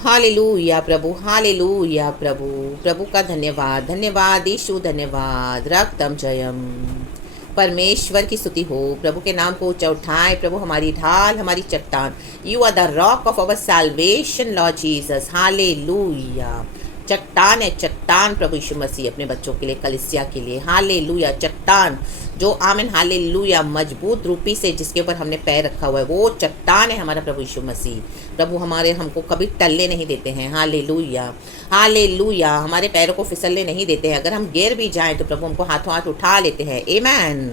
Hallelujah प्रभु, hallelujah प्रभु। प्रभु का धन्यवाद, धन्यवाद यीशु, धन्यवाद। रक्तम जयम। परमेश्वर की स्तुति हो। प्रभु के नाम को ऊंचा उठाएं। प्रभु हमारी ढाल, हमारी चट्टान। You are the rock of our salvation Lord Jesus. Hallelujah. चट्टान है, चट्टान प्रभु यीशु मसीह अपने बच्चों के लिए, कलीसिया के लिए। हालेलुया। चट्टान जो आमीन हालेलुया मजबूत रूपी से जिसके ऊपर हमने पैर रखा हुआ है, वो चट्टान है हमारा प्रभु यीशु मसीह। प्रभु हमारे हमको कभी टलने नहीं देते हैं। Hallelujah, hallelujah. हमारे पैरों को फिसलने नहीं देते हैं। अगर हम गिर भी जाएं तो प्रभु हमको हाथों हाथ उठा लेते हैं। आमेन।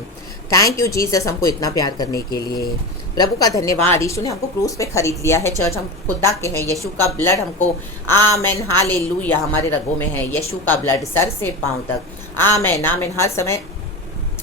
थैंक यू जीसस, हमको इतना प्यार करने के लिए। प्रभु का धन्यवाद। यीशु ने हमको क्रूस पे खरीद लिया है। चर्च हम खुदा के हैं। यीशु का ब्लड हमको आमेन हालेलुया हमारे रगों में है। यीशु का ब्लड सर से पांव तक। आमेन आमेन। हर समय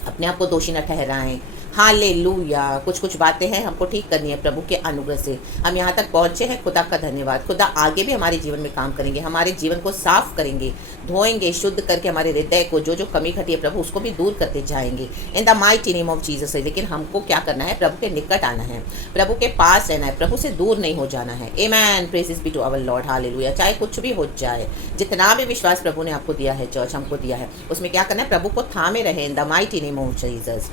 अपने आप को दोषी न ठहराएं। हालेलुया। कुछ कुछ बातें हैं हमको ठीक करनी है प्रभु के अनुग्रह से हम यहाँ तक पहुँचे हैं। खुदा का धन्यवाद। खुदा आगे भी हमारे जीवन में काम करेंगे, हमारे जीवन को साफ करेंगे, धोएंगे, शुद्ध करके हमारे हृदय को जो जो कमी घटी है प्रभु उसको भी दूर करते जाएंगे इन the mighty name of Jesus. लेकिन हमको क्या करना है? प्रभु के निकट आना है, प्रभु के पास रहना है, प्रभु से दूर नहीं हो जाना है। Amen. Praises be to our Lord. Hallelujah. चाहे कुछ भी हो जाए, जितना भी विश्वास प्रभु ने आपको दिया है, चर्च हमको दिया है, उसमें क्या करना है? प्रभु को थामे रहे इन the mighty name of Jesus.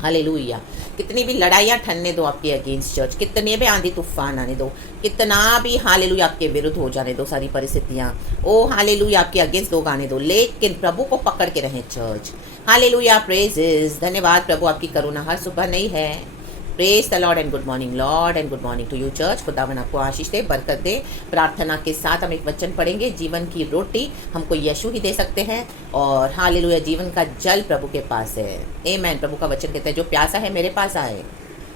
Hallelujah. कितनी भी लड़ाइयाँ ठनने दो आपके अगेंस्ट चर्च, कितने भी आंधी तूफान आने दो, कितना भी हालेलुया आपके विरुद्ध हो जाने दो सारी परिस्थितियाँ, ओ हालेलुया आपके अगेंस्ट लोग आने दो, लेकिन प्रभु को पकड़ के रहें चर्च। हालेलुया। प्रेजेस। धन्यवाद प्रभु, आपकी करुणा हर सुबह नहीं है। Praise the Lord and good morning Lord and good morning to you church. खुदावन आपको आशीष दे, बरकत दे। प्रार्थना के साथ हम एक वचन पढ़ेंगे। जीवन की रोटी हमको यीशु ही दे सकते हैं और हालेलुया जीवन का जल प्रभु के पास है। आमेन। प्रभु का वचन कहता है जो प्यासा है मेरे पास आए,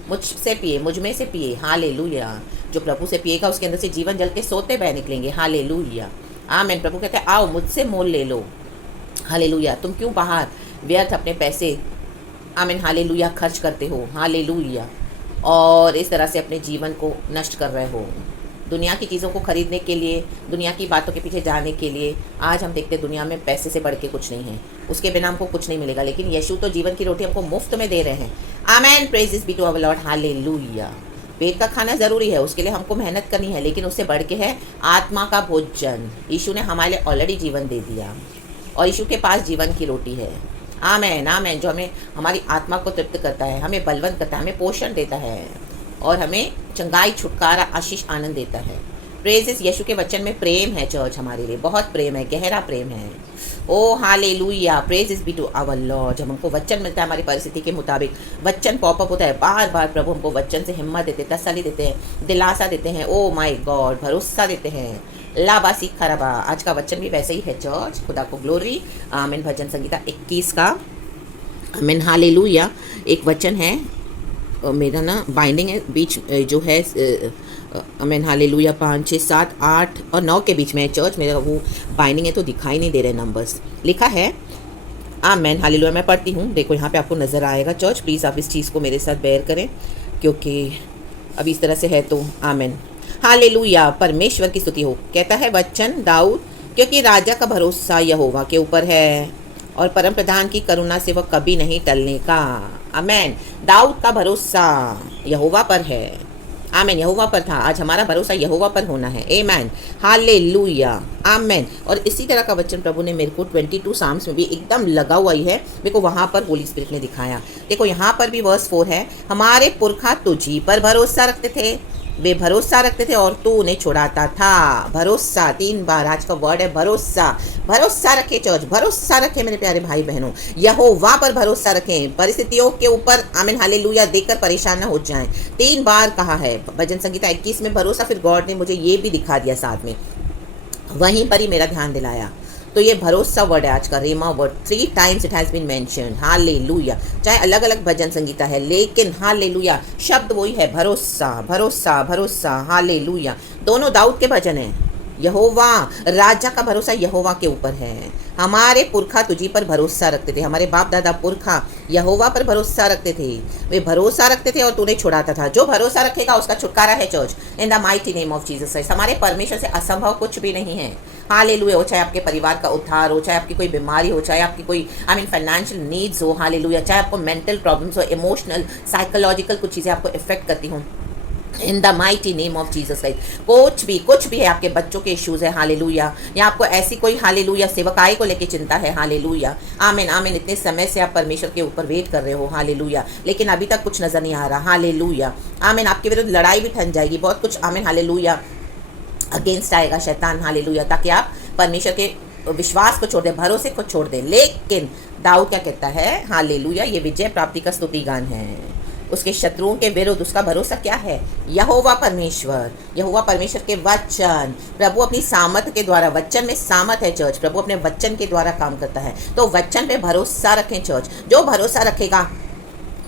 मुझसे पिए, मुझ में से पिए। हालेलुया। जो प्रभु से पिएगा उसके अंदर से जीवन जल के सोते बह निकलेंगे। हालेलुया। आमेन। प्रभु कहते हैं आओ मुझसे मोल ले लो। हालेलुया। तुम क्यों बाहर व्यर्थ अपने पैसे आमीन हालेलुया खर्च करते हो? हालेलुया। और इस तरह से अपने जीवन को नष्ट कर रहे हो दुनिया की चीज़ों को खरीदने के लिए, दुनिया की बातों के पीछे जाने के लिए। आज हम देखते हैं दुनिया में पैसे से बढ़ के कुछ नहीं है, उसके बिना हमको कुछ नहीं मिलेगा, लेकिन यीशु तो जीवन की रोटी हमको मुफ्त में दे रहे हैं। Amen. Praises be to our Lord. Hallelujah. पेट का खाना ज़रूरी है, उसके लिए हमको मेहनत करनी है, लेकिन उससे बढ़ के है आत्मा का भोजन। यीशु ने हमारे लिए ऑलरेडी जीवन दे दिया और यीशु के पास जीवन की रोटी है। आमेन आमेन। जो हमें हमारी आत्मा को तृप्त करता है, हमें बलवंत करता है, हमें पोषण देता है और हमें चंगाई, छुटकारा, आशीष, आनंद देता है। प्रेजेस। यीशु के वचन में प्रेम है चर्च, हमारे लिए बहुत प्रेम है, गहरा प्रेम है। ओ hallelujah. Praises be to our lord. जब हमको वचन मिलता है हमारी परिस्थिति के मुताबिक, वचन पॉपअप होता है बार बार, प्रभु हमको वचन से हिम्मत देते, तसल्ली देते हैं, दिलासा देते हैं, ओ माय गॉड भरोसा देते हैं। लाबासी खराबा। आज का वचन भी वैसे ही है चर्च। खुदा को ग्लोरी। आमीन। भजन संगीता 21 का आमीन हालेलुया एक वचन है। मेरा ना बाइंडिंग है बीच जो है आमीन हालेलुया 5, 6, 7, 8 और 9 के बीच में है चर्च। मेरा वो बाइंडिंग है तो दिखाई नहीं दे रहे नंबर्स, लिखा है आमीन हालेलुया। मैं पढ़ती हूँ, देखो यहाँ पे आपको नज़र आएगा चर्च। प्लीज़ आप इस चीज़ को मेरे साथ बेयर करें क्योंकि अब इस तरह से है तो आमीन हालेलुया। परमेश्वर की स्तुति हो। कहता है वचन दाऊद, क्योंकि राजा का भरोसा यहोवा के ऊपर है और परम प्रधान की करुणा से वह कभी नहीं टलने का। आमेन। दाऊद का भरोसा यहोवा पर है। आमेन। यहोवा पर था, आज हमारा भरोसा यहोवा पर होना है। Amen hallelujah. आमेन। और इसी तरह का वचन प्रभु ने मेरे को 22 साम्स में भी एकदम लगा हुआ ही है। मेरे को वहाँ पर होली स्पिरिट ने दिखाया। देखो यहाँ पर भी वर्स 4 है, हमारे पुरखा तुझी पर भरोसा रखते थे, वे भरोसा रखते थे और तू उन्हें छुड़ाता था। भरोसा 3 बार आज का वर्ड है भरोसा। भरोसा रखे चर्च, भरोसा रखे मेरे प्यारे भाई बहनों, यहोवा पर भरोसा रखें। परिस्थितियों के ऊपर आमीन हालेलुया देखकर परेशान न हो जाएं। 3 बार कहा है भजन संगीता 21 में भरोसा। फिर गॉड ने मुझे ये भी दिखा दिया साथ में, वहीं पर ही मेरा ध्यान दिलाया। तो ये भरोसा वर्ड है आज का rhema word. 3 times it has been mentioned. Hallelujah. चाहे अलग अलग भजन संगीता है लेकिन हालेलुया शब्द वही है, भरोसा भरोसा भरोसा। हालेलुया। दोनों दाऊद के भजन हैं। यहोवा, राजा का भरोसा यहोवा के ऊपर है। हमारे पुरखा तुझी पर भरोसा रखते थे, हमारे बाप दादा पुरखा यहोवा पर भरोसा रखते थे, वे भरोसा रखते थे और तूने छुड़ाता था। जो भरोसा रखेगा उसका छुटकारा है church, in the mighty name of Jesus. हमारे परमेश्वर से असंभव कुछ भी नहीं है। हालेलुया। हो चाहे आपके परिवार का उद्धार हो, चाहे आपकी कोई बीमारी हो, चाहे आपकी कोई फाइनेंशियल नीड्स हो, हालेलुया, चाहे आपको मेंटल प्रॉब्लम्स हो, इमोशनल साइकोलॉजिकल कुछ चीज़ें आपको इफेक्ट करती हों, इन the mighty name of Jesus Christ. कुछ भी है, आपके बच्चों के इश्यूज है, हालेलुया, या आपको ऐसी कोई हालेलुया सेवकाई को लेके चिंता है, हालेलुया, आमीन आमीन। इतने समय से आप परमेश्वर के ऊपर वेट कर रहे हो, हालेलुया, लेकिन अभी तक कुछ नजर नहीं आ रहा, हालेलुया, आमीन। आपके विरुद्ध लड़ाई भी ठन जाएगी, बहुत कुछ, आमीन, हालेलुया, अगेंस्ट आएगा शैतान, हालेलुया, ताकि आप परमेश्वर के विश्वास को छोड़ दें, भरोसे को छोड़ दें। लेकिन दाऊद क्या कहता है, हालेलुया, ये विजय प्राप्ति का स्तुति गान है। उसके शत्रुओं के विरुद्ध उसका भरोसा क्या है, यहोवा परमेश्वर, यहोवा परमेश्वर के वचन। प्रभु अपनी सामर्थ के द्वारा, वचन में सामर्थ है चर्च, प्रभु अपने वचन के द्वारा काम करता है। तो वचन पे भरोसा रखें चर्च, जो भरोसा रखेगा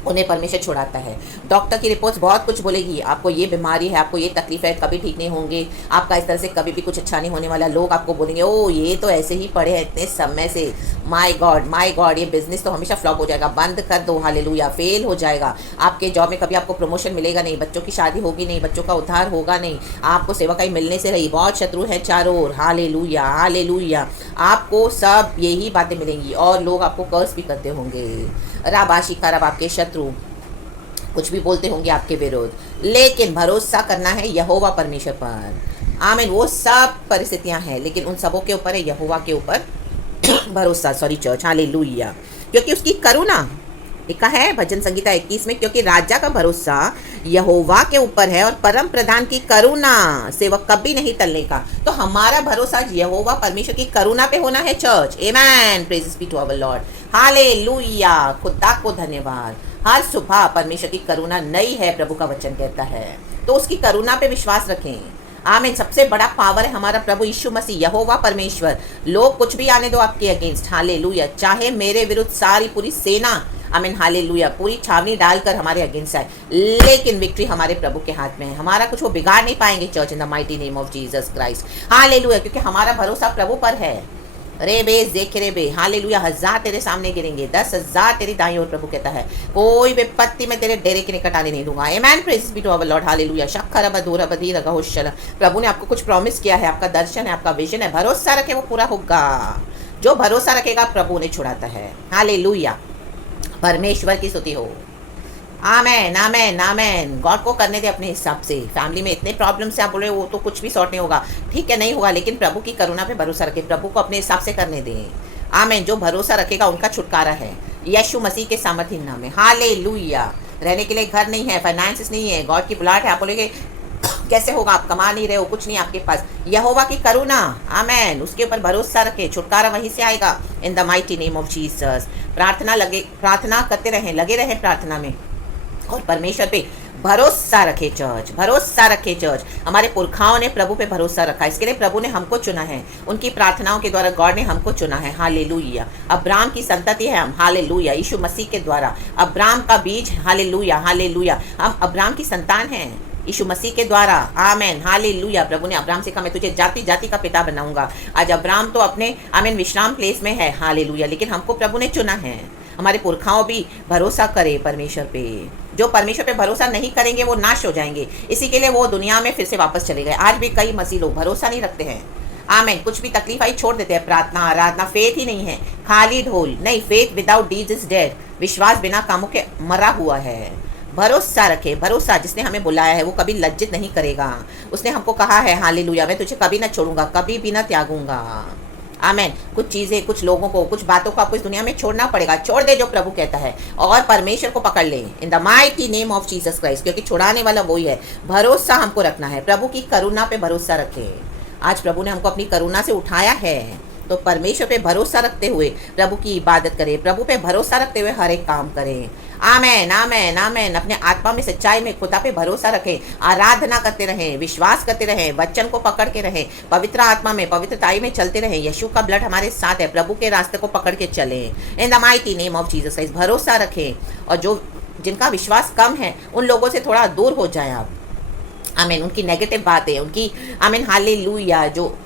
उन्हें परमेश्वर छुड़ाता है। डॉक्टर की रिपोर्ट्स बहुत कुछ बोलेगी, आपको ये बीमारी है, आपको ये तकलीफ है, कभी ठीक नहीं होंगे, आपका इस तरह से कभी भी कुछ अच्छा नहीं होने वाला। लोग आपको बोलेंगे ओ ये तो ऐसे ही पड़े हैं इतने समय से, माय गॉड, ये बिजनेस तो हमेशा फ्लॉप हो जाएगा, बंद कर दो, हालेलुया, फेल हो जाएगा। आपके जॉब में कभी आपको प्रमोशन मिलेगा नहीं, बच्चों की शादी होगी नहीं, बच्चों का उद्धार होगा नहीं, आपको सेवकाई मिलने से रही, बहुत शत्रु है चारों ओर, हालेलुया हालेलुया। आपको सब यही बातें मिलेंगी और लोग आपको कर्स भी करते होंगे, राबाशिका रब, आपके शत्रु कुछ भी बोलते होंगे आपके विरोध, लेकिन भरोसा करना है यहोवा परमेश्वर पर, आमीन। वो सब परिस्थितियां हैं, लेकिन उन सबों के ऊपर है यहोवा के ऊपर भरोसा, सॉरी चर्च, हालेलुया, क्योंकि उसकी करुणा, लिखा है भजन संगीता 21 में, क्योंकि राजा का भरोसा यहोवा के ऊपर है और परम प्रधान की करुणा से वह कभी नहीं टलने का। तो हमारा भरोसा यहोवा परमेश्वर की करुणा पे होना है church, amen, praises be to our Lord, hallelujah, खुदा को धन्यवाद। हर सुबह परमेश्वर की करुणा नई है, प्रभु का वचन कहता है, तो उसकी करुणा पे विश्वास रखें, आमीन। सबसे बड़ा पावर है हमारा प्रभु यीशु मसीह, यहोवा परमेश्वर। लोग कुछ भी आने दो आपके अगेंस्ट, हालेलुया, चाहे मेरे विरुद्ध सारी पूरी सेना, आमीन, हालेलुया, पूरी छावनी डालकर हमारे अगेंस्ट आए, लेकिन विक्ट्री हमारे प्रभु के हाथ में है। हमारा कुछ वो बिगाड़ नहीं पाएंगे church, in the mighty name of Jesus Christ, hallelujah, क्योंकि हमारा भरोसा प्रभु पर है। रे बे देख रे बे, हालेलुया, 1000 तेरे सामने गिरेंगे, 10,000 तेरी दाईं ओर, प्रभु कहता है, कोई विपत्ति में तेरे डेरे के निकट आने नहीं दूंगा, amen, praises be to our Lord, hallelujah, शक्कर बधूरा बधी रगा होशल। प्रभु ने आपको कुछ प्रॉमिस किया है, आपका दर्शन है, आपका विजन है, भरोसा रखे वो पूरा होगा। जो भरोसा रखेगा प्रभु उन्हें छुड़ाता है, हालेलुया, परमेश्वर की स्तुति हो, आमेन आमेन आमेन। गॉड को करने दे अपने हिसाब से। फैमिली में इतने प्रॉब्लम्स हैं, आप बोले वो तो कुछ भी सॉर्ट नहीं होगा, ठीक है, नहीं होगा, लेकिन प्रभु की करुणा पे भरोसा रखे, प्रभु को अपने हिसाब से करने दें, आमेन। जो भरोसा रखेगा उनका छुटकारा है यीशु मसीह के सामर्थ्य नाम में, हालेलुया। रहने के लिए घर नहीं है, फाइनेंसेस नहीं है, गॉड की बुलाहट है, आप बोलेंगे कैसे होगा, आप कमा नहीं रहे हो, कुछ नहीं आपके पास, यहोवा की करुणा, आमेन, उसके ऊपर भरोसा रखे, छुटकारा वहीं से आएगा, इन the mighty name of Jesus. प्रार्थना करते रहें, लगे रहें प्रार्थना में, और परमेश्वर पे भरोसा रखे चर्च, भरोसा रखे चर्च। हमारे पुरखाओं ने प्रभु पे भरोसा रखा, इसके लिए प्रभु ने हमको चुना है, उनकी प्रार्थनाओं के द्वारा गॉड ने हमको चुना है, हालेलुया। अब्राहम की संतति है हम, हालेलुया, यीशु मसीह के द्वारा अब्राहम का बीज, हालेलुया हालेलुया, हम अब्राहम की संतान हैं यीशु मसीह के द्वारा, आमेन, हालेलुया। प्रभु ने अब्राहम से कहा मैं तुझे जाति जाति का पिता बनाऊंगा। आज अब्राहम तो अपने, आमीन, विश्राम प्लेस में है, हालेलुया, लेकिन हमको प्रभु ने चुना है। हमारे पुरखाओं भी भरोसा करे परमेश्वर पे, जो परमेश्वर पे भरोसा नहीं करेंगे वो नाश हो जाएंगे, इसी के लिए वो दुनिया में फिर से वापस चले गए। आज भी कई मसीह लोग भरोसा नहीं रखते हैं, आमेन, कुछ भी तकलीफ आई छोड़ देते हैं, प्रार्थना आराधना, फेथ ही नहीं है, खाली ढोल नहीं, faith without deeds is dead, विश्वास बिना कामों के मरा हुआ है। भरोसा रखे, भरोसा, जिसने हमें बुलाया है वो कभी लज्जित नहीं करेगा, उसने हमको कहा है, हालेलुया, मैं तुझे कभी ना छोड़ूंगा, कभी भी ना त्यागूंगा, आमेन। कुछ चीज़ें, कुछ लोगों को, कुछ बातों को आपको इस दुनिया में छोड़ना पड़ेगा, छोड़ दे जो प्रभु कहता है, और परमेश्वर को पकड़ ले, इन the mighty name of Jesus Christ, क्योंकि छुड़ाने वाला वही है। भरोसा हमको रखना है, प्रभु की करुणा पे भरोसा रखे। आज प्रभु ने हमको अपनी करुणा से उठाया है, तो परमेश्वर पे भरोसा रखते हुए प्रभु की इबादत करें, प्रभु पे भरोसा रखते हुए हर एक काम करें, आमेन आमेन आमेन। अपने आत्मा में, सच्चाई में खुदा पे भरोसा रखें, आराधना करते रहें, विश्वास करते रहें, वचन को पकड़ के रहें, पवित्र आत्मा में, पवित्रताई में चलते रहें। यीशु का ब्लड हमारे साथ है, प्रभु के रास्ते को पकड़ के चलें, इन the mighty name of Jesus Christ. भरोसा रखें, और जो जिनका विश्वास कम है उन लोगों से थोड़ा दूर हो जाए आप, आमीन। उनकी नेगेटिव बातें, उनकी, आमीन, हालेलुया, जो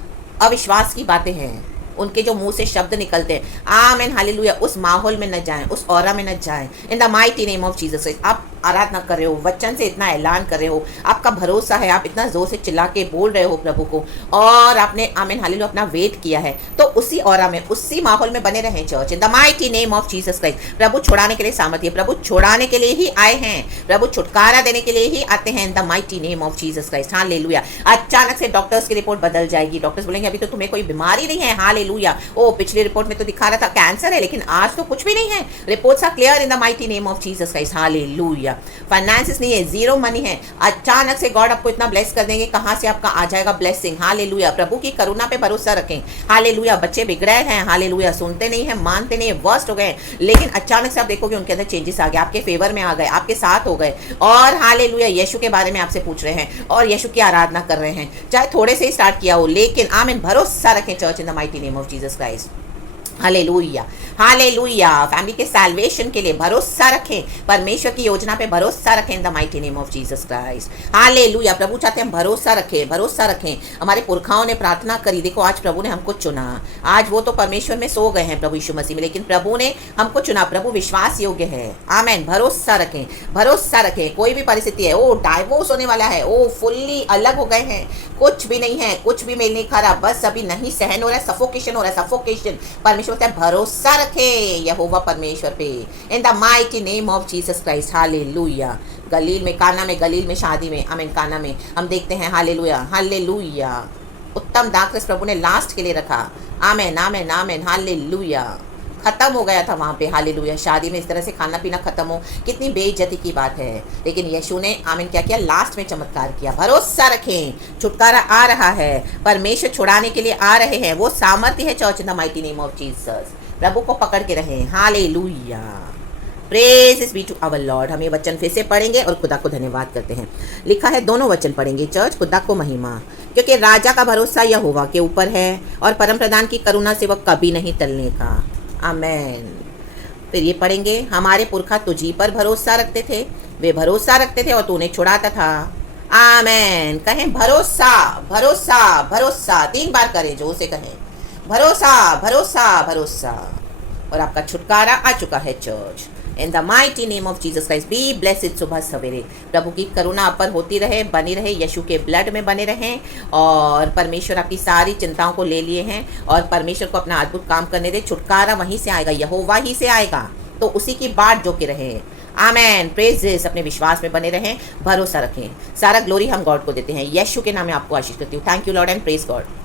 अविश्वास की बातें हैं, उनके जो मुंह से शब्द निकलते हैं, आमीन, हालेलुया, उस माहौल में न जाएं, उस ऑरा में न जाएं, इन the mighty name of Jesus. आप आराधना कर रहे हो, वचन से इतना ऐलान कर रहे हो, आपका भरोसा है, आप इतना जोर से चिल्ला के बोल रहे हो प्रभु को, और आपने आमीन हालेलुया अपना वेट किया है, तो उसी ऑरा में, उसी माहौल में बने रहें church, in the mighty name of Jesus Christ. प्रभु छुड़ाने के लिए सामर्थ्य, प्रभु छुड़ाने के लिए ही आए हैं, प्रभु छुटकारा देने के लिए ही आते हैं, इन the mighty name of Jesus Christ. Hallelujah. अचानक से डॉक्टर्स की रिपोर्ट बदल जाएगी, डॉक्टर्स बोलेंगे अभी तो तुम्हें कोई बीमारी नहीं है, हालेलुया, ओ पिछली रिपोर्ट में तो दिखा रहा था कैंसर है, लेकिन आज तो कुछ भी नहीं है, reports are clear in the mighty name of Jesus Christ. Hallelujah. Finances नहीं है, जीरो मनी है, अचानक से गॉड आपको इतना ब्लेस कर देंगे, कहां से आपका आ जाएगा ब्लेसिंग। हालेलुया। प्रभु की करुणा पे भरोसा रखें। हालेलुया। बच्चे बिगड़े हैं, हालेलुया, सुनते नहीं है, मानते नहीं है, वर्स्ट हो गए, लेकिन अचानक से आप देखोगे उनके अंदर चेंजेस आ गए, आपके फेवर में आ गए, आपके साथ हो गए, और हालेलुया यीशु के बारे में आपसे पूछ रहे हैं और यीशु की आराधना कर रहे हैं, चाहे थोड़े से ही स्टार्ट किया हो, लेकिन आमीन, भरोसा रखें church in the mighty name of Jesus Christ. Hallelujah. Hallelujah. Family के सैल्वेशन के लिए भरोसा रखें, परमेश्वर की योजना पे भरोसा रखें in the mighty name of Jesus Christ. Hallelujah. प्रभु चाहते हैं भरोसा रखें, भरोसा रखें। हमारे पुरखाओं ने प्रार्थना करी, देखो आज प्रभु ने हमको चुना, आज वो तो परमेश्वर में सो गए हैं प्रभु यीशु मसीह में, लेकिन प्रभु ने हमको चुना, प्रभु विश्वास योग्य है। आमेन। भरोसा रखें, भरोसा रखें। कोई भी परिस्थिति है, ओ डाइवोर्स होने वाला है, ओ फुल्ली अलग हो गए हैं, कुछ भी नहीं है, कुछ भी मेल नहीं खा रहा, बस अभी नहीं सहन हो रहा है, सफोकेशन हो रहा है, सफोकेशन, परमेश्वर कहता है भरोसा रखें यहोवा परमेश्वर पे, in the mighty name of Jesus Christ. Hallelujah. गलील में, काना में, गलील में शादी में, आमीन, काना में हम देखते हैं, हालेलुया, हालेलुया, उत्तम दाखरस प्रभु ने लास्ट के लिए रखा, आमीन, आमीन, आमीन, हालेलुया। खत्म हो गया था वहाँ पे, हालेलुया, शादी में इस तरह से खाना पीना खत्म हो, कितनी बेइज्जती की बात है, लेकिन यीशु ने आमीन क्या किया, लास्ट में चमत्कार किया। भरोसा रखें, छुटकारा आ रहा है, परमेश्वर छुड़ाने के लिए आ रहे हैं, वो सामर्थ्य है church in the mighty name of Jesus. प्रभु को पकड़ के रहें। Hallelujah. Praise is be to our lord. हम ये वचन फिर से पढ़ेंगे और खुदा को धन्यवाद करते हैं। लिखा है, दोनों वचन पढ़ेंगे चर्च, खुदा को महिमा, क्योंकि राजा का भरोसा यहोवा के ऊपर है और परम प्रधान की करुणा से वह कभी नहीं टलने का। आमेन। फिर ये पढ़ेंगे, हमारे पुरखा तुझी पर भरोसा रखते थे, वे भरोसा रखते थे और तू उन्हें छुड़ाता था। आमेन। कहें भरोसा, भरोसा, भरोसा, 3 बार करें, जो उसे कहें भरोसा, भरोसा, भरोसा, और आपका छुटकारा आ चुका है church, in the mighty name of Jesus Christ. Be blessed. सुबह सवेरे प्रभु की करुणा आप पर होती रहे, बनी रहे, यीशु के ब्लड में बने रहें, और परमेश्वर आपकी सारी चिंताओं को ले लिए हैं, और परमेश्वर को अपना अद्भुत काम करने दे। छुटकारा वहीं से आएगा, यहोवा ही से आएगा, तो उसी की बाट जो के रहें। आमेन। प्रेजेस। अपने विश्वास में बने रहें, भरोसा रखें। सारा ग्लोरी हम गॉड को देते हैं। यीशु के नाम में आपको आशीष करती हूँ। Thank you Lord and praise God.